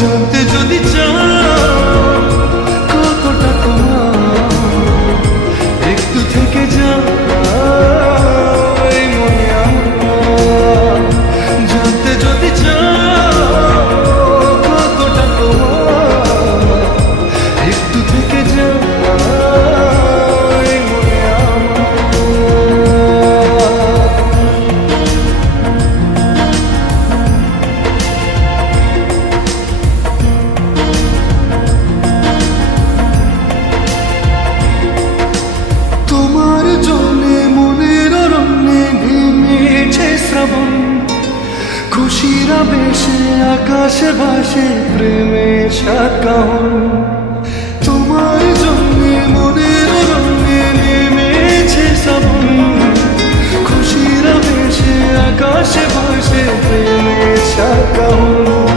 জানতে যদি চাও কতটা তোমার, একটু থেকে যাও এই মনে আমার। জানতে যদি চাও কতটা তোমার, একটু থেকে যাও এই মনে আমার। তোমার জন্যে মনের অরণ্যে নেমেছে শ্রাবণ, খুশির আবেশে আকাশে ভাসে প্রেমের সাত কাহন। তোমার জন্যে মনের অরণ্যে নেমেছে শ্রাবণ, খুশির আবেশে আকাশে ভাসে প্রেমের সাত কাহন।